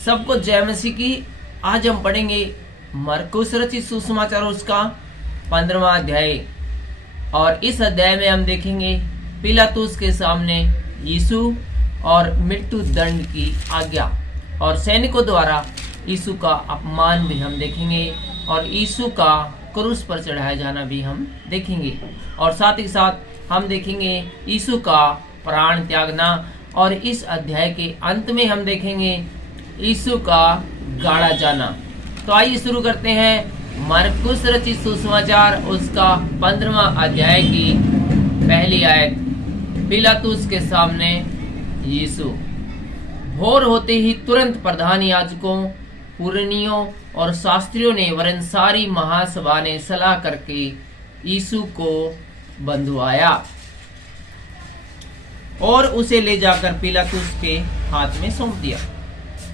सबको जय मसीह की। आज हम पढ़ेंगे मरकुस रचित सुसमाचार उसका 15वां अध्याय। और इस अध्याय में हम देखेंगे पिलातुस के सामने यीशु और मृत्यु दंड की आज्ञा और सैनिकों द्वारा यीशु का अपमान भी हम देखेंगे और यीशु का क्रूस पर चढ़ाया जाना भी हम देखेंगे। और साथ ही साथ हम देखेंगे यीशु का प्राण त्यागना। और इस अध्याय के अंत में हम देखेंगे यीशु का गाड़ा जाना। तो आइए शुरू करते हैं मरकुस रचित सुसमाचार उसका 15वां अध्याय की पहली आयत। पिलातुस के सामने यीशु। भोर होते ही तुरंत प्रधान याजकों, पुरनियों और शास्त्रियों ने वरन सारी महासभा ने सलाह करके यीशु को बंधुआया और उसे ले जाकर पिलातुस के हाथ में सौंप दिया।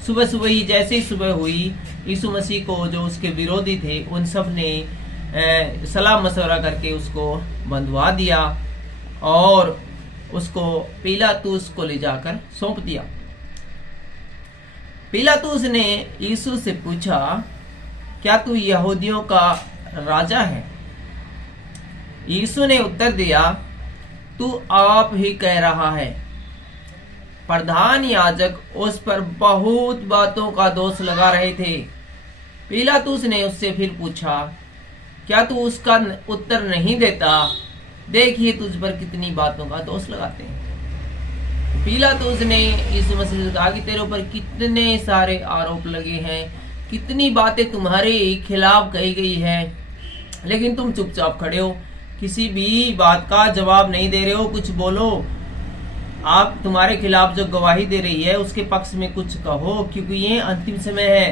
सुबह सुबह ही जैसे ही सुबह हुई, यीशु मसीह को जो उसके विरोधी थे उन सब ने सलाह मशवरा करके उसको बंधवा दिया और उसको पिलातुस को ले जाकर सौंप दिया। पिलातुस ने यीशु से पूछा, क्या तू यहूदियों का राजा है? यीशु ने उत्तर दिया, तू आप ही कह रहा है। प्रधान याजक उस पर बहुत बातों का दोष लगा रहे थे। पिलातुस ने उससे फिर पूछा, क्या तू उसका उत्तर नहीं देता? देखिए तुझ पर कितनी बातों का दोष लगाते हैं। पिलातुस ने यीशु मसीह से कहा कि तेरे ऊपर कितने सारे आरोप लगे हैं, कितनी बातें तुम्हारे खिलाफ कही गई है, लेकिन तुम चुपचाप खड़े हो, किसी भी बात का जवाब नहीं दे रहे हो। कुछ बोलो, आप तुम्हारे खिलाफ जो गवाही दे रही है उसके पक्ष में कुछ कहो, क्योंकि ये अंतिम समय है।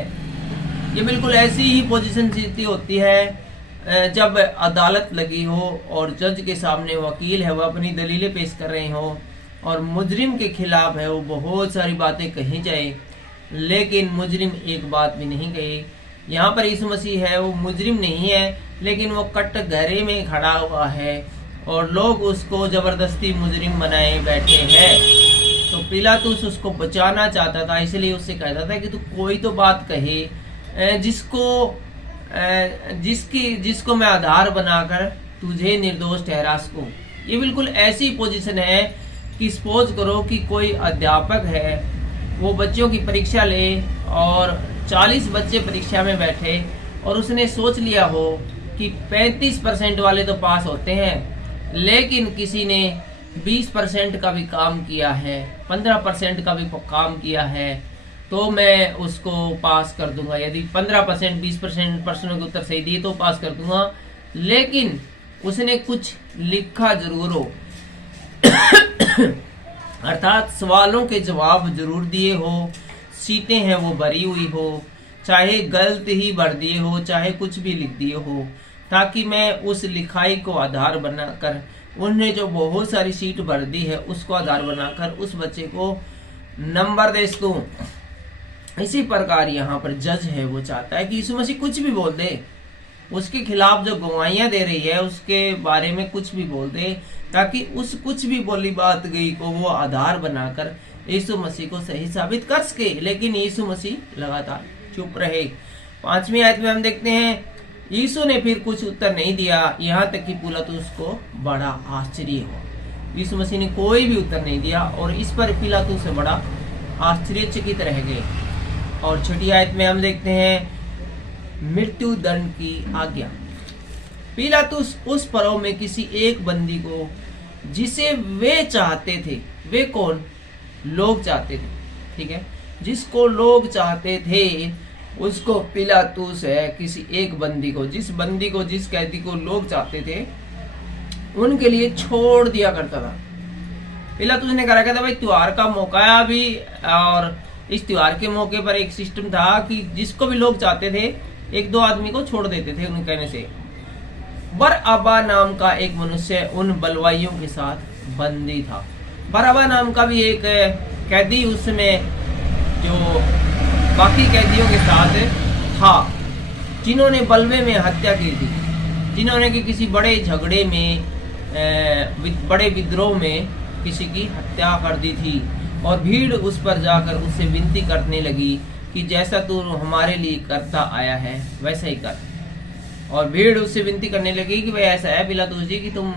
ये बिल्कुल ऐसी ही पोजीशन स्थिति होती है जब अदालत लगी हो और जज के सामने वकील है वो अपनी दलीलें पेश कर रहे हो और मुजरिम के खिलाफ है वो बहुत सारी बातें कही जाए, लेकिन मुजरिम एक बात भी नहीं कहे। यहाँ पर यीशु मसीह है, वो मुजरिम नहीं है, लेकिन वो कटघरे में खड़ा हुआ है और लोग उसको जबरदस्ती मुजरिम बनाए बैठे हैं। तो पिलातुस उसको बचाना चाहता था, इसलिए उससे कहता था कि तू कोई तो बात कहे जिसको मैं आधार बनाकर तुझे निर्दोष ठहरा सकूं। ये बिल्कुल ऐसी पोजीशन है कि सपोज करो कि कोई अध्यापक है, वो बच्चों की परीक्षा ले और 40 बच्चे परीक्षा में बैठे और उसने सोच लिया हो कि 35% वाले तो पास होते हैं, लेकिन किसी ने 20% का भी काम किया है, 15% का भी काम किया है, तो मैं उसको पास कर दूंगा। यदि 15% 20% प्रश्नों के उत्तर सही दिए तो पास कर दूंगा, लेकिन उसने कुछ लिखा जरूर हो अर्थात सवालों के जवाब जरूर दिए हो, सीटें हैं वो भरी हुई हो, चाहे गलत ही भर दिए हो, चाहे कुछ भी लिख दिए हो, ताकि मैं उस लिखाई को आधार बनाकर, उन्होंने जो बहुत सारी सीट भर दी है उसको आधार बनाकर उस बच्चे को नंबर दे दूं। इसी प्रकार यहाँ पर जज है वो चाहता है कि यीशु मसीह कुछ भी बोल दे, उसके खिलाफ जो गवाहियां दे रही है उसके बारे में कुछ भी बोल दे, ताकि उस कुछ भी बोली बात गई को वो आधार बनाकर यीशु मसीह को सही साबित कर सके। लेकिन यीशु मसीह लगातार चुप रहे। 5वीं आयत में हम देखते हैं यीशु ने फिर कुछ उत्तर नहीं दिया, यहाँ तक कि पिलातुस को बड़ा आश्चर्य हुआ। यीशु मसीह ने कोई भी उत्तर नहीं दिया और इस पर पिलातुस से बड़ा आश्चर्यचकित रह गए। और 6ठी आयत में हम देखते हैं मृत्यु दंड की आज्ञा। पिलातुस उस पर्व में किसी एक बंदी को जिसे वे चाहते थे, वे कौन? लोग चाहते थे, ठीक है, जिसको लोग चाहते थे उसको पिलातुस है किसी एक बंदी को, जिस कैदी को लोग चाहते थे उनके लिए छोड़ दिया करता था। पिलातुस ने कहा था भाई त्योहार का मौका है अभी, और इस त्योहार के मौके पर एक सिस्टम था कि जिसको भी लोग चाहते थे 1-2 आदमी को छोड़ देते थे उनके कहने से। बरअब्बा नाम का एक मनुष्य उन बलवाइयों के साथ बंदी था। बरअब्बा नाम का भी एक कैदी उसमें जो बाकी कैदियों के साथ था, जिन्होंने बलवे में हत्या की थी, जिन्होंने कि किसी बड़े झगड़े में, बड़े विद्रोह में किसी की हत्या कर दी थी। और भीड़ उस पर जाकर उससे विनती करने लगी कि जैसा तू हमारे लिए करता आया है वैसा ही कर। और भीड़ उससे विनती करने लगी कि भाई ऐसा है पिलातुस जी कि तुम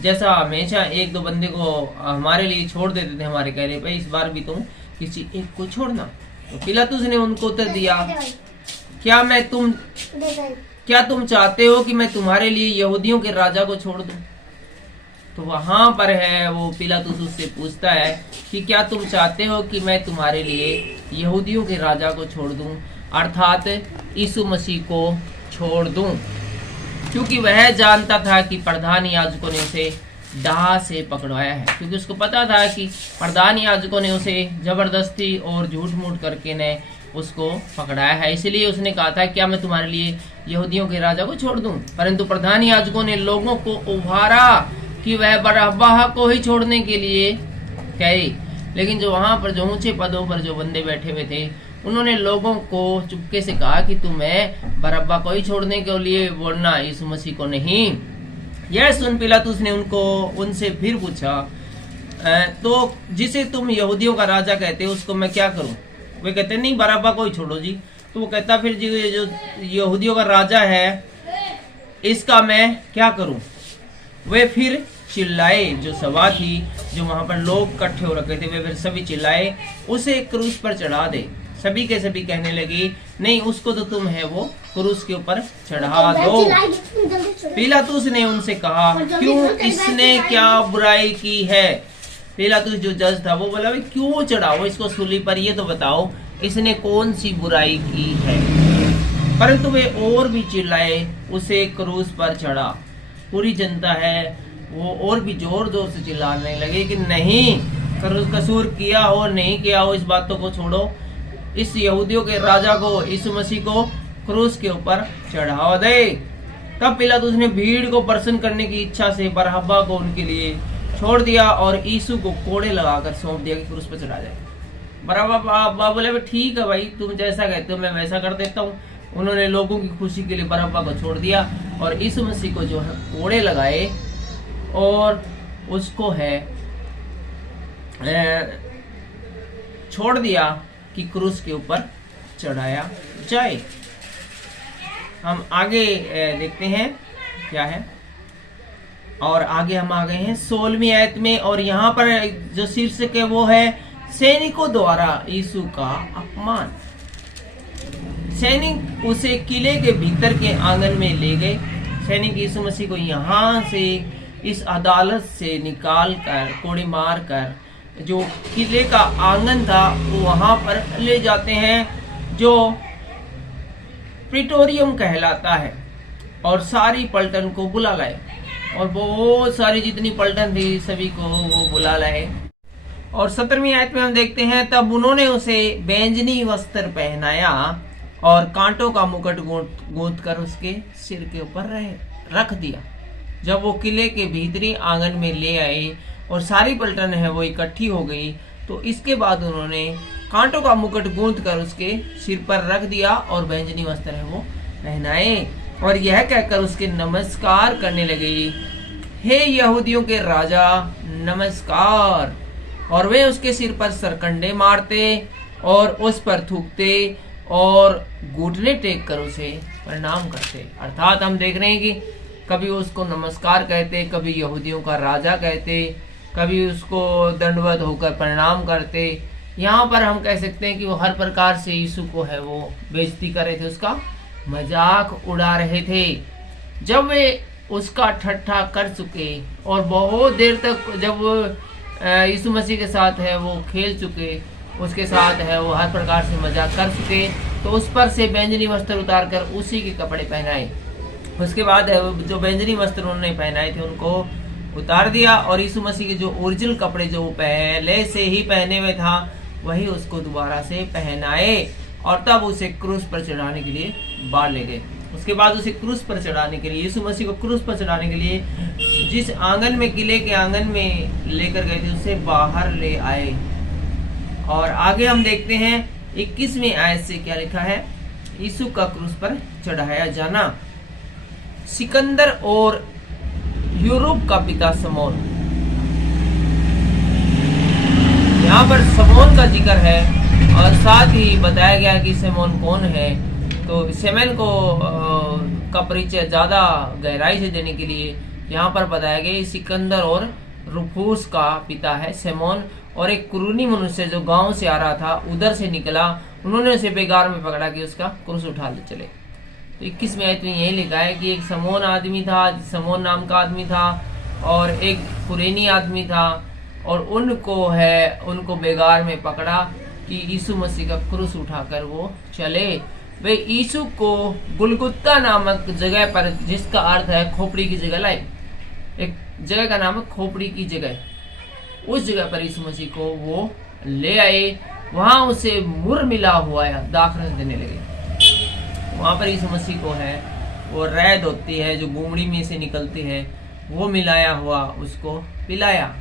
जैसा हमेशा एक दो बंदे को हमारे लिए छोड़ देते थे हमारे कहने पे, इस बार भी तुम किसी एक को छोड़ना। तो पिलातुस ने उनको उत्तर दिया, क्या तुम चाहते हो कि मैं तुम्हारे लिए यहूदियों के राजा को छोड़ दूं? तो वहां पर है वो पिलातुस उससे पूछता है कि क्या तुम चाहते हो कि मैं तुम्हारे लिए यहूदियों के राजा को छोड़ दूं, अर्थात यीशु मसीह को छोड़ दूं, क्योंकि वह जानता था कि प्रधान याजकों ने उसे दाह से पकड़वाया है, क्योंकि उसको पता था कि प्रधान याजकों ने उसे जबरदस्ती और झूठ मूठ करके ने उसको पकड़ाया है। इसलिए उसने कहा था क्या मैं तुम्हारे लिए यहूदियों के राजा को छोड़ दूं। परंतु प्रधान याजकों ने लोगों को उभारा कि वह बरअब्बा को ही छोड़ने के लिए कहे। लेकिन जो वहां पर जो ऊंचे पदों पर जो बंदे बैठे हुए थे उन्होंने लोगों को चुपके से कहा कि तुम्हें बरअब्बा को ही छोड़ने के लिए बोलना, यीशु मसीह को नहीं। यह सुन पिलातुस ने उनसे फिर पूछा, तो जिसे तुम यहूदियों का राजा कहते हो उसको मैं क्या करूं? वे कहते नहीं बरअब्बा को ही छोड़ो जी। तो वो कहता फिर जी जो यहूदियों का राजा है इसका मैं क्या करूं? वे फिर चिल्लाए, जो सभा थी जो वहां पर लोग इकट्ठे हो रखे थे वे फिर सभी चिल्लाए, उसे क्रूस पर चढ़ा दे। सभी के सभी कहने लगी नहीं उसको तो तुम है वो क्रूस के ऊपर चढ़ा दो। पिलातुस ने उनसे कहा क्यों, इसने क्या बुराई की है? पिलातुस जो जज था वो बोला क्यों चढ़ाओ इसको सूली पर, ये तो बताओ इसने कौन सी बुराई की है। परंतु वे और भी चिल्लाए, उसे क्रूस पर चढ़ा। पूरी जनता है वो और भी जोर जोर से चिल्लाने लगे कि नहीं, कसूर किया हो नहीं किया हो इस बातों को छोड़ो, इस यहूदियों के राजा को यीशु मसीह को क्रूस के ऊपर चढ़ा दे। तब पिलातुस ने भीड़ को प्रसन्न करने की इच्छा से बरअब्बा को उनके लिए छोड़ दिया और यीशु को कोड़े लगाकर सौंप दिया कि क्रूस पर चढ़ा जाए। बरअब्बा बोले ठीक है भाई, तुम जैसा कहते हो मैं वैसा कर देता हूँ। उन्होंने लोगों की खुशी के लिए बरअब्बा को छोड़ दिया और यीशु मसीह को जो है कोड़े लगाए और उसको है छोड़ दिया कि क्रूस के ऊपर चढ़ाया जाए। हम आगे देखते हैं क्या है, और आगे हम आ गए हैं 16वीं आयत में, और यहाँ पर जो शीर्षक है वो है सैनिकों द्वारा यीशु का अपमान। सैनिक उसे किले के भीतर के आंगन में ले गए। सैनिक यीशु मसीह को यहाँ से इस अदालत से निकाल कर कोड़े मार कर जो किले का आंगन था वो वहां पर ले जाते हैं जो प्रीटोरियम कहलाता है, और सारी पलटन को बुला लाए, और बहुत सारी जितनी पलटन थी सभी को वो बुला लाए। और 17वीं आयत में हम देखते हैं तब उन्होंने उसे बैंजनी वस्त्र पहनाया और कांटों का मुकुट गूंथ कर उसके सिर के ऊपर रख दिया। जब वो किले के भीतरी आंगन में ले आए और सारी पलटन है वो इकट्ठी हो गई, तो इसके बाद उन्होंने कांटों का मुकुट गूंथ कर उसके सिर पर रख दिया और बैंजनी वस्त्र है वो पहनाए, और यह कहकर उसके नमस्कार करने लगे, हे यहूदियों के राजा नमस्कार। और वे उसके सिर पर सरकंडे मारते और उस पर थूकते और घुटने टेक कर उसे प्रणाम करते। अर्थात हम देख रहे हैं कि कभी उसको नमस्कार कहते, कभी यहूदियों का राजा कहते, कभी उसको दंडवत होकर प्रणाम करते। यहाँ पर हम कह सकते हैं कि वो हर प्रकार से यीशु को है वो बेइज्जती कर रहे थे, उसका मजाक उड़ा रहे थे। जब वे उसका ठट्ठा कर चुके और बहुत देर तक जब यीशु मसीह के साथ है वो खेल चुके, उसके साथ है वो हर प्रकार से मजाक कर चुके, तो उस पर से बैंजनी वस्त्र उतार कर उसी के कपड़े पहनाए। उसके बाद है जो बैंजनी वस्त्र उन्होंने पहनाए थे उनको उतार दिया, और यीशु मसीह के जो ओरिजिनल कपड़े जो पहले से ही पहने हुए था वही उसको दोबारा से पहनाए, और तब उसे क्रूस पर चढ़ाने के लिए बाहर ले गए। उसके बाद उसे क्रूस पर चढ़ाने के लिए, यीशु मसीह को क्रूस पर चढ़ाने के लिए जिस आंगन में, किले के आंगन में लेकर गए थे उसे बाहर ले आए। और आगे हम देखते हैं 21वीं आयत से क्या लिखा है, यीशु का क्रूस पर चढ़ाया जाना। सिकंदर और यूरोप का पिता समौन, यहाँ पर समौन का जिक्र है और साथ ही बताया गया कि सिमोन कौन है। तो सिमोन को का परिचय ज़्यादा गहराई से देने के लिए यहाँ पर बताया गया सिकंदर और रुफूस का पिता है सिमोन, और एक कुरूनी मनुष्य जो गांव से आ रहा था उधर से निकला, उन्होंने उसे बेगार में पकड़ा कि उसका क्रूस उठा ले चले। तो 21वें आयत में यही लिखा है कि एक सिमोन आदमी था, सिमोन नाम का आदमी था, और एक कुरेनी आदमी था, और उनको बेगार में पकड़ा कि यीशु मसीह का क्रूस उठाकर वो चले। वे यीशु को गुलगुत्ता नामक जगह पर, जिसका अर्थ है खोपड़ी की जगह, लाए एक जगह का नाम है खोपड़ी की जगह, उस जगह पर यीशु मसीह को वो ले आए। वहां उसे मुर मिला हुआ दाखरस देने लगे। वहां पर यीशु मसीह को है वो रैद होती है जो गुमड़ी में से निकलती है, वो मिलाया हुआ उसको पिलाया।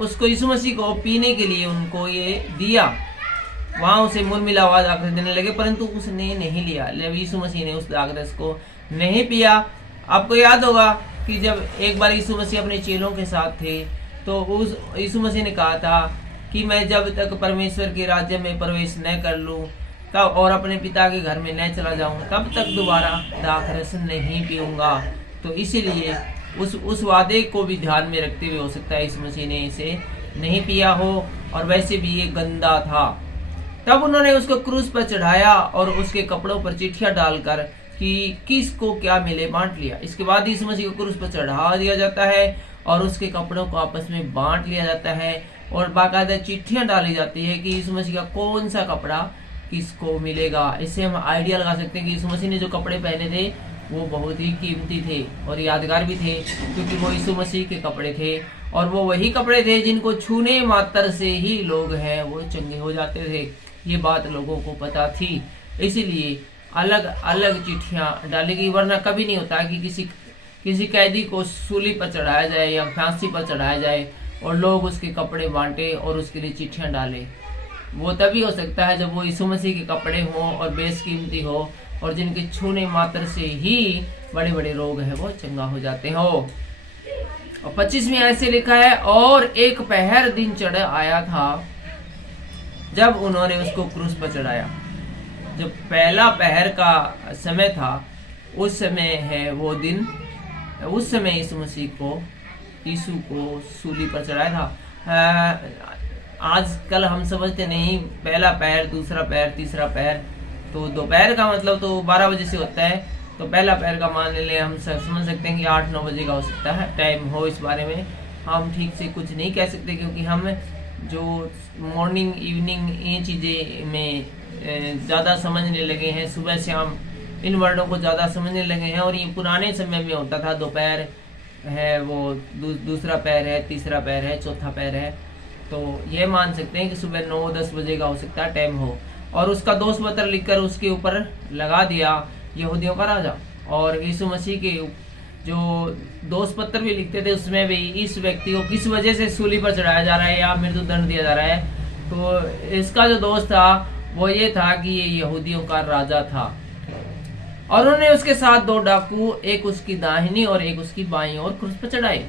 उसको यीशु मसीह को पीने के लिए उनको ये दिया। वहां उसे मुर मिला हुआ दाखरस देने लगे, परंतु उसने नहीं लिया। यीशु मसीह ने उस दाखरस को नहीं पिया। आपको याद होगा कि जब एक बार यीशु मसीह अपने चेलों के साथ थे तो उस यीशु मसीह ने कहा था कि मैं जब तक परमेश्वर के राज्य में प्रवेश न कर लूं तब और अपने पिता के घर में न चला जाऊं तब तक दोबारा दाखरस नहीं पीऊंगा। तो इसीलिए उस वादे को भी ध्यान में रखते हुए हो सकता है यीशु मसीह ने इसे नहीं पिया हो, और वैसे भी ये गंदा था। तब उन्होंने उसको क्रूस पर चढ़ाया और उसके कपड़ों पर चिट्ठियां डालकर कि किसको क्या मिले बांट लिया। इसके बाद यीशु मसीह को क्रूस पर चढ़ा दिया जाता है और उसके कपड़ों को आपस में बांट लिया जाता है, और बाकायदा चिट्ठियां डाली जाती है कि यीशु मसीह का कौन सा कपड़ा किसको मिलेगा। इससे हम आइडिया लगा सकते हैं कि यीशु मसीह ने जो कपड़े पहने थे वो बहुत ही कीमती थे और यादगार भी थे, क्योंकि वो यीशु मसीह के कपड़े थे, और वो वही कपड़े थे जिनको छूने मात्र से ही लोग हैं वो चंगे हो जाते थे। ये बात लोगों को पता थी, इसीलिए अलग अलग चिट्ठियां डाली गई। वरना कभी नहीं होता कि किसी कैदी को सूली पर चढ़ाया जाए या फांसी पर चढ़ाया जाए और लोग उसके कपड़े बांटे और उसके लिए चिट्ठियां डाले। वो तभी हो सकता है जब वो यीशु मसीह के कपड़े हों और बेशकीमती हो, और जिनके छूने मात्र से ही बड़े बड़े रोग है वो चंगा हो जाते हो। और 25वीं आयत से लिखा है, और एक पहर दिन चढ़ आया था जब उन्होंने उसको क्रूस पर चढ़ाया। जब पहला पहर का समय था उस समय है वो दिन, उस समय यीशु को सूली पर चढ़ाया था। आजकल हम समझते नहीं पहला पहर, दूसरा पहर, तीसरा पहर, तो दोपहर का मतलब तो 12 बजे से होता है, तो पहला पहर का मान ले हम समझ सकते हैं कि 8-9 बजे का हो सकता है टाइम हो। इस बारे में हम ठीक से कुछ नहीं कह सकते, क्योंकि हम जो मॉर्निंग इवनिंग ये चीज़ें में ज़्यादा समझने लगे हैं, सुबह शाम इन वर्डों को ज़्यादा समझने लगे हैं। और ये पुराने समय में होता था, दोपहर है वो दूसरा पैर है, तीसरा पैर है, चौथा पैर है, तो ये मान सकते हैं कि सुबह 9-10 बजे का हो सकता है टाइम हो। और उसका दोष पत्र लिखकर उसके ऊपर लगा दिया यहूदियों का राजा। और यीशु मसीह के जो दोष पत्र भी लिखते थे उसमें भी इस व्यक्ति को किस वजह से सूली पर चढ़ाया जा रहा है या मृत्युदंड दिया जा रहा है, तो इसका जो दोष था वो ये था कि ये यहूदियों का राजा था। और उन्होंने उसके साथ 2 डाकू, एक उसकी दाहिनी और एक उसकी बाईं ओर क्रूस पर चढ़ाए।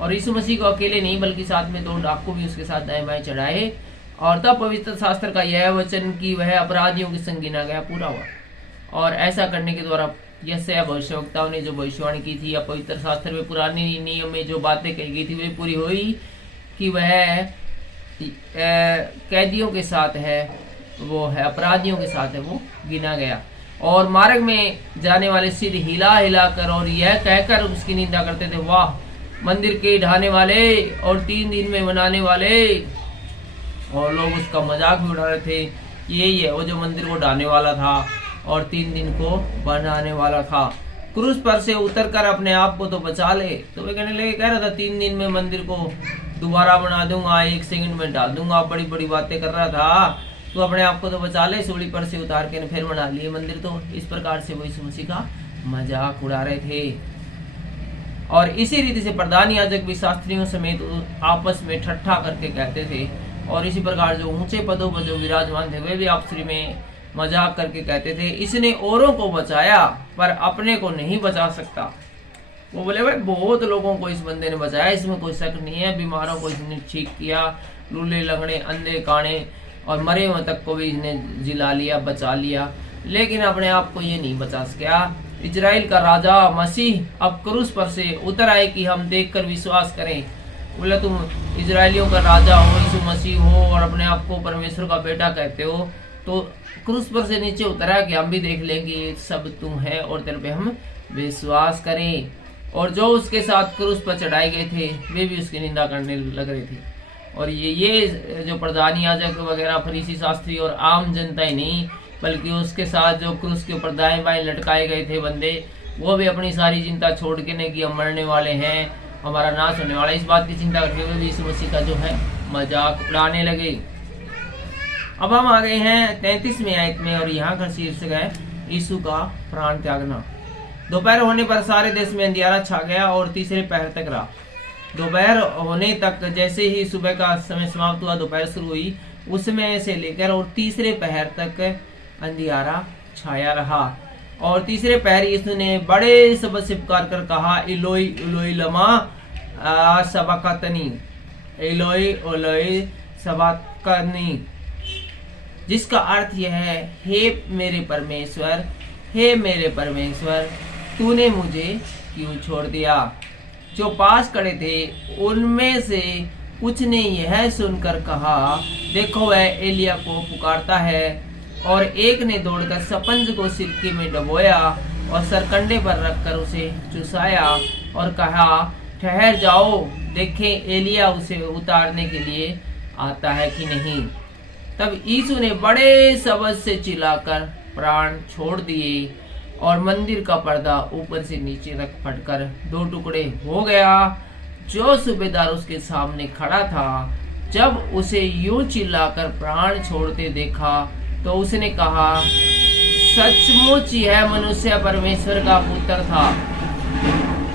और यीशु मसीह को अकेले नहीं बल्कि साथ में 2 डाकू भी उसके साथ दाएं बाएं चढ़ाए। और तब पवित्र शास्त्र का यह वचन कि वह अपराधियों की संग गिना गया पूरा हुआ। और ऐसा करने के द्वारा यशायाह भविष्यवक्ताओं ने जो भविष्यवाणी की थी या पवित्र शास्त्र में पुराने नियम में जो बातें कही गई थी वे पूरी हुई कि वह कैदियों के साथ है, वो है अपराधियों के साथ है वो गिना गया। और मार्ग में जाने वाले सिर हिला हिला कर और यह कहकर उसकी निंदा करते थे, वाह मंदिर के ढाने वाले और 3 दिन में बनाने वाले। और लोग उसका मजाक भी उड़ा रहे थे, यही है वो जो मंदिर को ढाने वाला था और 3 दिन को बनाने वाला था। क्रूस पर से उतर कर अपने आप को तो बचा ले। तो वे कहने लगे, कह रहा था 3 दिन में मंदिर को दोबारा बना दूंगा, 1 सेकंड में डाल दूंगा, बड़ी बड़ी बातें कर रहा था, तो अपने आप को तो बचा ले, सूली पर से उतार के फिर बना लिए मंदिर। तो इस प्रकार से वो यीशु मसीह का मजाक उड़ा रहे थे। और इसी रीति से प्रधान याजक भी शास्त्रियों समेत आपस में ठट्ठा करके कहते थे। और इसी प्रकार जो ऊंचे पदों पर जो विराजमान थे वे भी आपस में मजाक करके कहते थे, इसने औरों को बचाया पर अपने को नहीं बचा सकता। वो बोले, भाई बहुत लोगों को इस बंदे ने बचाया, इसमें कोई शक नहीं है, बीमारों को इसने ठीक किया, लूले लंगड़े अंधे काने और मरे हुए तक को भी इसने जिला लिया, बचा लिया, लेकिन अपने आप को ये नहीं बचा सका। इजराइल का राजा मसीह अब क्रूस पर से उतर आए कि हम देखकर विश्वास करें। बोले तुम इजराइलियों का राजा हो, यीशु मसीह हो और अपने आप को परमेश्वर का बेटा कहते हो, तो क्रूस पर से नीचे उतरा कि हम भी देख लेंगे सब तुम है और तेरे पे हम विश्वास करें। और जो उसके साथ क्रूस पर चढ़ाए गए थे वे भी उसकी निंदा करने लग रहे थे। और ये जो प्रधान याजक वगैरह, फरीसी, शास्त्री और आम जनता ही नहीं, बल्कि उसके साथ जो क्रूस के ऊपर दाएं बाएं लटकाए गए थे बंदे, वो भी अपनी सारी चिंता छोड़ के नहीं कि हम मरने वाले हैं, हमारा नाश होने वाला, इस बात की चिंता करते हुए भी यीशु मसीह का जो है मजाक उड़ाने लगे। अब हम आ गए हैं 33वें आयत में और यहाँ का शीर्षक है यीशु का प्राण त्यागना। दोपहर होने पर सारे देश में अंधियारा छा गया और तीसरे पहर तक रहा। दोपहर होने तक जैसे ही सुबह का समय समाप्त हुआ, दोपहर शुरू हुई, उसमें से लेकर और तीसरे पहर तक अंधियारा छाया रहा। और तीसरे पहर यीशु ने बड़े शब्द से पुकार कर कहा, इलोई इलोई लमा सबक्तनी, इलोई इलोई सबक्तनी, जिसका अर्थ यह है, हे मेरे परमेश्वर, हे मेरे परमेश्वर, तूने मुझे क्यों छोड़ दिया। जो पास खड़े थे उनमें से कुछ ने यह सुनकर कहा, देखो वह एलिया को पुकारता है। और एक ने दौड़कर स्पंज को सिरके में डुबोया और सरकंडे पर रखकर उसे चुसाया और कहा, ठहर जाओ, देखें एलिया उसे उतारने के लिए आता है कि नहीं। तब यीशु ने बड़े शब्द से चिल्लाकर प्राण छोड़ दिए और मंदिर का पर्दा ऊपर से नीचे तक फटकर दो टुकड़े हो गया। जो सूबेदार उसके सामने खड़ा था, जब उसे यूं चिल्लाकर प्राण छोड़ते देखा तो उसने कहा, सचमुच यह मनुष्य परमेश्वर का पुत्र था।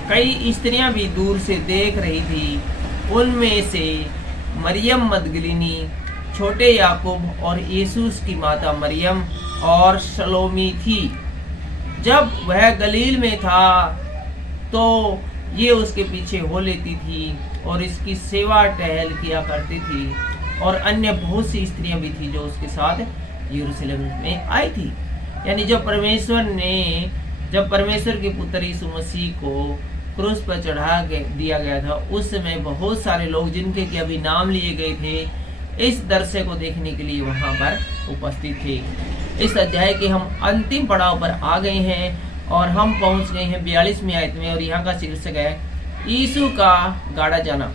कई स्त्रियां भी दूर से देख रही थी। उनमें से मरियम मगदलीनी, छोटे याकूब और यीशु की माता मरियम और सलोमी थी। जब वह गलील में था तो ये उसके पीछे हो लेती थी और इसकी सेवा टहल किया करती थी। और अन्य बहुत सी स्त्रियां भी थी जो उसके साथ यरूशलेम में आई थी। यानी जब परमेश्वर के पुत्र यीशु मसीह को क्रूस पर चढ़ा दिया गया था, उस समय बहुत सारे लोग जिनके कि अभी नाम लिए गए थे इस दृश्य को देखने के लिए वहां पर उपस्थित थे। इस अध्याय के हम अंतिम पड़ाव पर आ गए हैं और हम पहुंच गए हैं 42वें आयत में और यहाँ का शीर्षक है यीशु का गाड़ा जाना।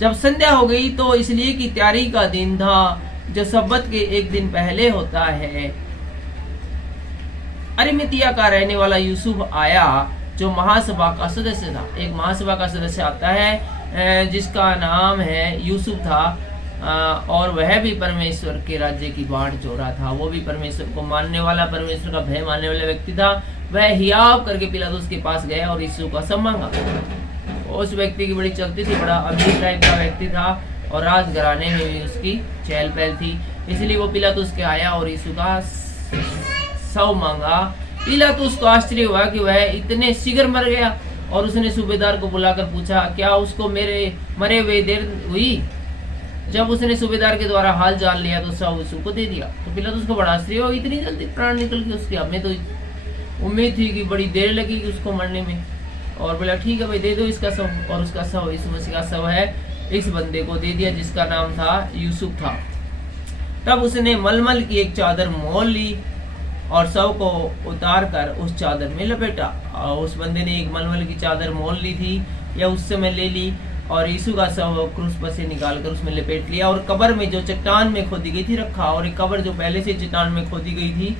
जब संध्या हो गई तो इसलिए कि तैयारी का दिन था जो सब्बत के एक दिन पहले होता है, अरिमतिया का रहने वाला यूसुफ आया जो महासभा का सदस्य था। एक महासभा का सदस्य आता है जिसका नाम है यूसुफ था और वह भी परमेश्वर के राज्य की बाढ़ चोरा था। वो भी परमेश्वर को मानने वाला, परमेश्वर का भय मानने वाला व्यक्ति था। वह हियाव करके पिलातुस के पास गया और यीशु का सब मांगा। उस व्यक्ति की बड़ी चलती थी, बड़ा अमीर टाइप का व्यक्ति था और राजघराने में भी उसकी चहल पहल थी। इसलिए वो पिलातुस के आया और यीशु का सब मांगा। पिलातुस को आश्चर्य हुआ कि वह इतने शीघ्र मर गया और उसने सूबेदार को बुलाकर पूछा, क्या उसको मेरे मरे हुए देर हुई? जब उसने सूबेदार के द्वारा हाल जान लिया तो सब यीशु को दे दिया। तो पिलातुस को बड़ा आश्चर्य हुआ, इतनी जल्दी प्राण निकल गए उसके। हमें तो उम्मीद थी कि बड़ी देर लगेगी उसको मरने में। और बोला ठीक है भाई, दे दो इसका शव। और उसका शव यीशु मसीह का शव है, इस बंदे को दे दिया जिसका नाम था यूसुफ था। तब उसने मलमल की एक चादर मोल ली और शव को उतार कर उस चादर में लपेटा। और उस बंदे ने एक मलमल की चादर मोल ली थी या उस समय ले ली और यीशु का शव क्रूस पर से निकालकर उसमें लपेट लिया और कब्र में जो चट्टान में खोदी गई थी रखा। और एक कब्र जो पहले से चट्टान में खोदी गई थी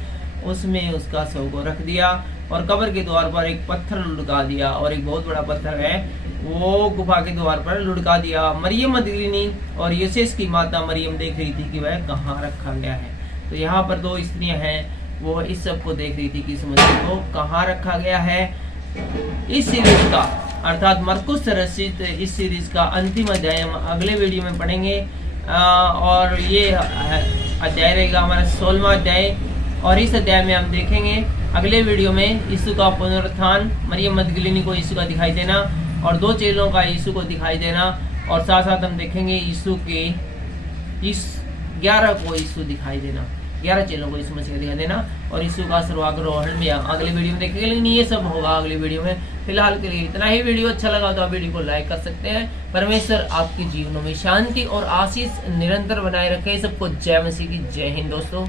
उसमें उसका शव को रख दिया और कब्र के द्वार पर एक पत्थर लुढ़का दिया और एक बहुत बड़ा पत्थर है वो गुफा के द्वार पर लुढ़का दिया। मरियम मगदलीनी और यूसुफ की माता मरियम देख रही थी कि वह कहाँ रखा गया है। तो यहाँ पर दो स्त्रियां हैं, वो इस सब को देख रही थी कि इस मसीह को कहाँ रखा गया है। इस सीरीज का अर्थात मरकुस रचित इस सीरीज का अंतिम अध्याय हम अगले वीडियो में पढ़ेंगे और ये अध्याय रहेगा हमारा 16वां अध्याय। और इस अध्याय में हम देखेंगे अगले वीडियो में यीशु का पुनरुत्थान, मरियम मगदलीनी को यीशु का दिखाई देना और दो चेलों का यीशु को दिखाई देना। और साथ साथ हम देखेंगे यीशु के इस 11 को यीशु दिखाई देना, 11 चेलों को यीशु मसीह दिखाई देना और यीशु का सर्वाग्रोहण में अगले वीडियो में देखेंगे। लेकिन ये सब होगा अगले वीडियो में। फिलहाल के लिए इतना ही। वीडियो अच्छा लगा तो आप वीडियो को लाइक कर सकते हैं। परमेश्वर आपके जीवनों में शांति और आशीष निरंतर बनाए रखे। सबको जय मसीह की जय हिंद दोस्तों।